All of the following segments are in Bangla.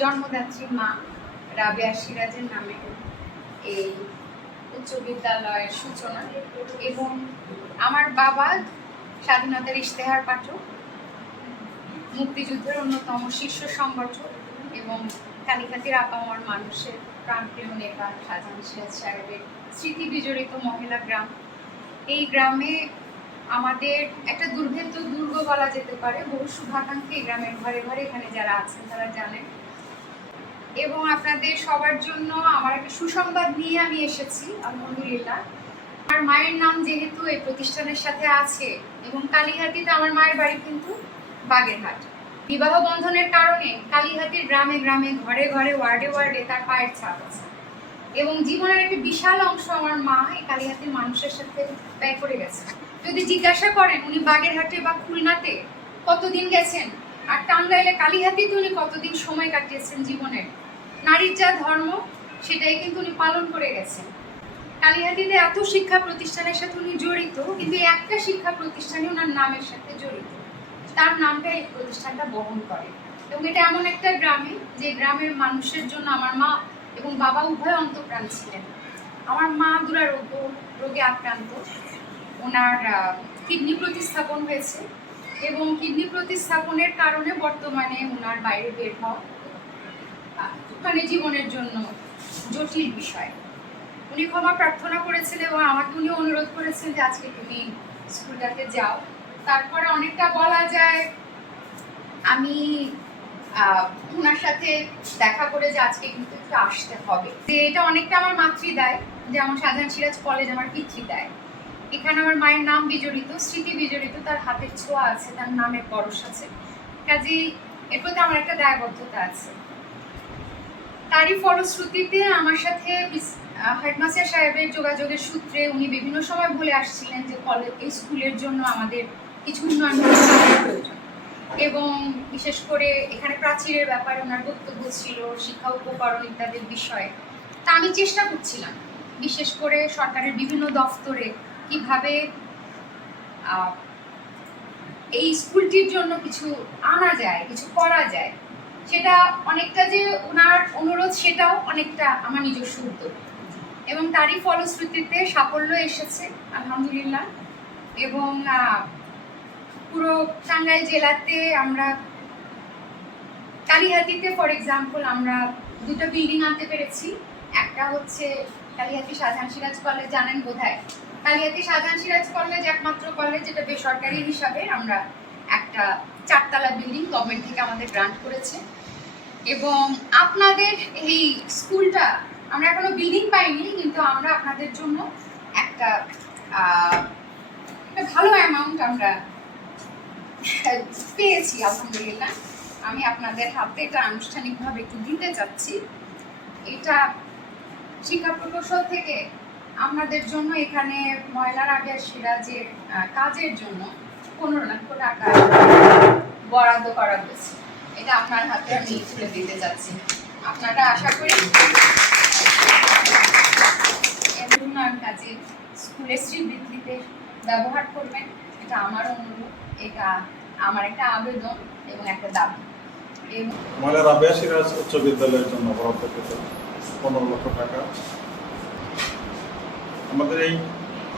জন্মদাত্রী মা রাবেয়া সিরাজের নামে এই উচ্চ বিদ্যালয়ের সূচনা এবং আমার বাবা স্বাধীনতার ইশতেহার পাঠক, মুক্তিযুদ্ধের অন্যতম শীর্ষ সংগঠক এবং কালিকাতির আপামর মানুষের প্রাণপ্রিয় নেতা শাহজাহান সিরাজ সাহেবের স্মৃতি বিজড়িত মহিলা গ্রাম। এই গ্রামে আমাদের একটা দুর্ভেদ্য দুর্গ বলা যেতে পারে। বহু শুভাকাঙ্ক্ষী গ্রামের ঘরে ঘরে এখানে যারা আছেন তারা জানেন এবং আপনাদের সবার জন্য আমার একটা সুসংবাদ নিয়ে আমি এসেছি, আলহামদুলিল্লাহ। আমার মায়ের নাম যেহেতু এই প্রতিষ্ঠানের সাথে আছে, এবং কালীহাতিতে আমার মায়ের বাড়ি কিন্তু বাগেরহাট। বিবাহ বন্ধনের কারণে কালীহাতির গ্রামে গ্রামে, ঘরে ঘরে, ওয়ার্ডে ওয়ার্ডে তার পায়ের ছাপ আছে। এবং জীবনের একটি বিশাল অংশ আমার মা এই কালীহাতির মানুষের সাথে ব্যয় করে গেছে। যদি জিজ্ঞাসা করেন, উনি বাগেরহাটে বা খুলনাতে কতদিন গেছেন? আর টাঙ্গাইলে কালীহাতিতে উনি কতদিন সময় কাটিয়েছেন জীবনের? নারীর যা ধর্ম, সেটাই কিন্তু উনি পালন করে গেছেন। কালীহাতিতে এত শিক্ষা প্রতিষ্ঠানের সাথে উনি জড়িত, কিন্তু একটা শিক্ষা প্রতিষ্ঠানই ওনার নামের সাথে জড়িত। তার নামটা এই প্রতিষ্ঠানটা বহন করে। এবং এটা এমন একটা গ্রামে, যে গ্রামের মানুষের জন্য আমার মা এবং বাবা উভয় অন্তপ্রাণ ছিলেন। আমার মা দুরা দুরারোগ্য রোগে আক্রান্ত। ওনার কিডনি প্রতিস্থাপন হয়েছে। এবং কিডনি প্রতিস্থাপনের কারণে বর্তমানে ওনার বাইরে বের হওয়া মানে জীবনের জন্য জটিল বিষয়। উনি ক্ষমা প্রার্থনা করেছিলেন এবং আমাকে উনি অনুরোধ করেছেন যে আজকে তুমি স্কুলটাতে যাও। তারপরে অনেকটা বলা যায়, আমি ওনার সাথে দেখা করে যে আজকে কিন্তু একটু আসতে হবে। যে এটা অনেকটা আমার মাতৃদায় যেমন সাধারণ সিরাজ কলেজ আমার পিতৃদায়। এখানে আমার মায়ের নাম বিজড়িত, স্মৃতি বিজড়িত, তার হাতের ছোঁয়া আছে, তার নামের পরশ আছে। কাজেই এর প্রতি আমার একটা দায়বদ্ধতা আছে। তারই ফলশ্রুতিতে আমার সাথে হেডমাস্টার সাহেবের যোগাযোগের সূত্রে উনি বিভিন্ন সময় বলে আসছিলেন যে কলেজ এই স্কুলের জন্য আমাদের কিছু প্রয়োজন। এবং বিশেষ করে এখানে প্রাচীরের ব্যাপারে ওনার বক্তব্য ছিল, শিক্ষা উপকরণ ইত্যাদির বিষয়ে। তা আমি চেষ্টা করছিলাম। বিশেষ করে সরকারের বিভিন্ন দফতরে কীভাবে এই স্কুলটির জন্য কিছু আনা যায়, কিছু করা যায়, সেটা অনেকটা যে ওনার অনুরোধ, সেটাও অনেকটা আমার নিজস্ব উদ্যোগ। এবং তারই ফলশ্রুতিতে সাফল্য এসেছে, আলহামদুলিল্লাহ। এবং পুরো টাঙ্গাইল জেলাতে আমরা, কালীহাতিতে ফর এক্সাম্পল আমরা দুটো বিল্ডিং আনতে পেরেছি। একটা হচ্ছে কালীহাতি শাহজাহান সিরাজ কলেজ জানেন বোধহয়? কালীহাতি শাহজাহান সিরাজ কলেজ একমাত্র কলেজ যেটা বেসরকারি হিসাবে আমরা একটা চারতলা বিল্ডিং গভর্নমেন্ট থেকে আমাদের গ্রান্ট করেছে। এবং আপনাদের এই স্কুলটা আমরা এখনও বিল্ডিং পাইনি, কিন্তু আমরা আপনাদের জন্য একটা একটা ভালো অ্যামাউন্ট আমরা পেয়েছি, আলহামদুলিল্লাহ। আমি আপনাদের হাতে এটা আনুষ্ঠানিকভাবে একটু দিতে চাচ্ছি। এটা শিক্ষা প্রকৌশল থেকে আমাদের জন্য এখানে ময়লার সিরাজের আহ, কাজের জন্য পনেরো লক্ষ টাকা বরাদ্দ করা হয়েছে। এটা আপনার হাতে আমি তুলে দিতে যাচ্ছি। আপনারা আশা করি উন্নয়ন কাজে স্কুলের শ্রীবৃদ্ধিতে ব্যবহার করবেন। এটা আমার অনুরোধ এটা আমার একটা আবেদন এবং একটা দাবি। মহিলা রাবেয়া সিরাজ উচ্চ বিদ্যালয়ের জন্য বরাদ্দকৃত পনেরো লক্ষ টাকা। আমাদের এই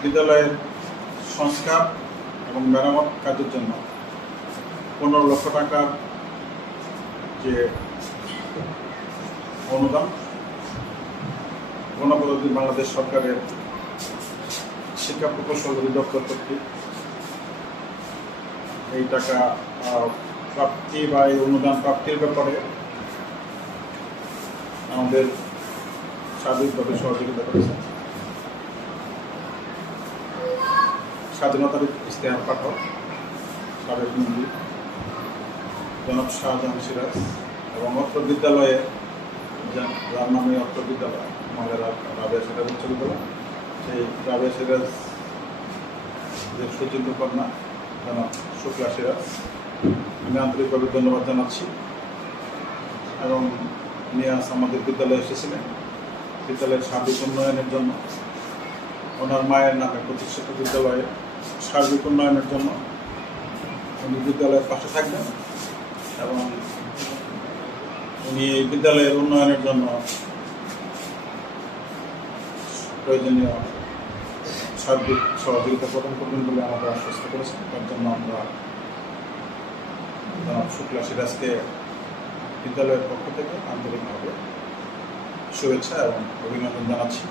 বিদ্যালয়ের সংস্কার এবং মেরামত কাজের জন্য পনেরো লক্ষ টাকার যে অনুদান, গণপ্রজাতন্ত্রী বাংলাদেশ সরকারের শিক্ষা প্রকৌশল অধিদপ্তর কর্তৃক এই টাকা প্রাপ্তি বা এই অনুদান প্রাপ্তির ব্যাপারে আমাদের সার্বিকভাবে সহযোগিতা করেছে স্বাধীনতার ইস্তেহার পাঠক, সাবেক মন্ত্রী, জনাব শাহজাহান সিরাজ এবং অত্র বিদ্যালয়ে যার নামে অত্র বিদ্যালয় আমাদের রাবেয়া সিরাজ উচ্চ বিদ্যালয় সেই রাবেয়া সিরাজ যে সুচিন্ত কন্যা, জনাব শুক্লা সিরাজ, আমি আন্তরিকভাবে ধন্যবাদ জানাচ্ছি। এবং আজ আমাদের বিদ্যালয়ে এসেছিলেন। বিদ্যালয়ের সার্বিক উন্নয়নের জন্য, ওনার মায়ের নামে প্রতিষ্ঠিত বিদ্যালয়ে সার্বিক উন্নয়নের জন্য উনি বিদ্যালয়ের পাশে থাকবেন এবং উনি বিদ্যালয়ের উন্নয়নের জন্য প্রয়োজনীয় সার্বিক সহযোগিতা প্রদান করবেন বলে আমাদের আশ্বস্ত করেছেন। তার জন্য আমরা শুক্লা সিরাজকে বিদ্যালয়ের পক্ষ থেকে আন্তরিকভাবে শুভেচ্ছা এবং অভিনন্দন জানাচ্ছি